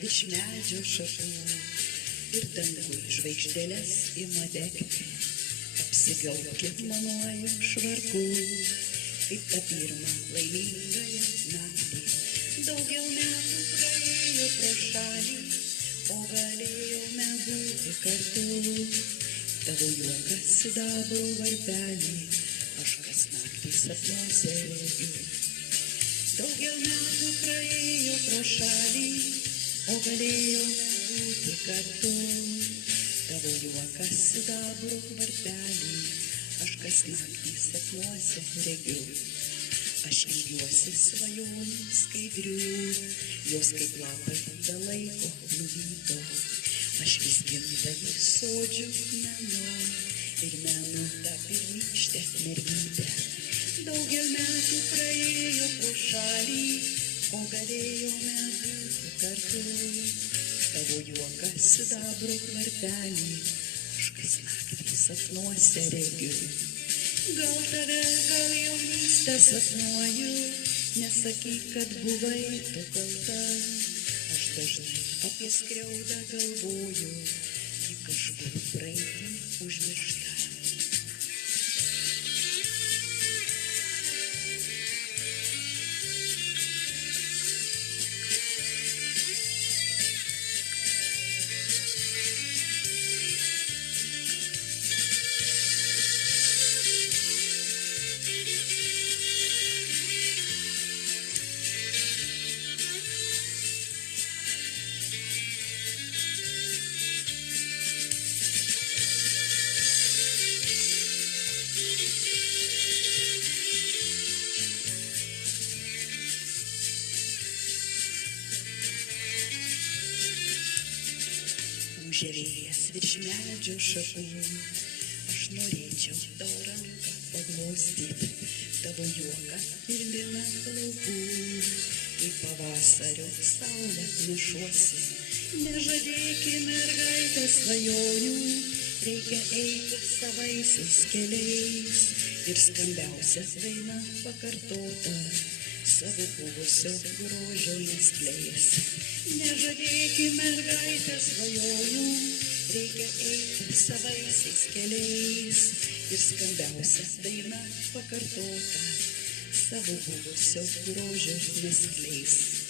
virš medžio šakų ir dangui žvaigždėles ima degti. Apsigaubkit manuoju švarku, kaip tą pirmą laimingąją naktį. Daugiau metų praėjo pro šalį, o galėjome būti kartu. Tavo juokas sidabro varpelį, aš kas naktį sapnuose regiu. Daugiau metų praėjo pro šalį, o galėjome būti kartu. Tavo juokas sidabro varpelį, aš kas naktį sapnuose regiu. Aš ilgiuosi svajonių skaidrių, jos kaip lapai be laiko nuvyto. Aš vis gimtąjį sodžių menu ir menu tą pirmykštę mergytę. Daugel metų praėjo pro šalį, o galėjome būti kartu. Tavo juokas sidabro varpelį, aš kas naktį sapnuose regiu. Gal tave, gal jaunystę sapnuoju, nesakyk, kad buvai tu kalta. Aš dažnai apie skriaudą galvoju, ji kažkur praeitį užmiršta. Užėvėjęs virš medžio šakų, aš norėčiau tau ranką paglostyti, tavo juoką ir liną plaukų. Į pavasario saulę nešuosi, nežadėki mergaitė svajonių, reikia eiti savaisiais keliais ir skambiausia daina pakartota savo buvusio grožio neskleis. Nežadėki mergaitė svajonių, reikia eiti savaisiais keliais ir skambiausia daina pakartota savo buvusio grožio neskleis.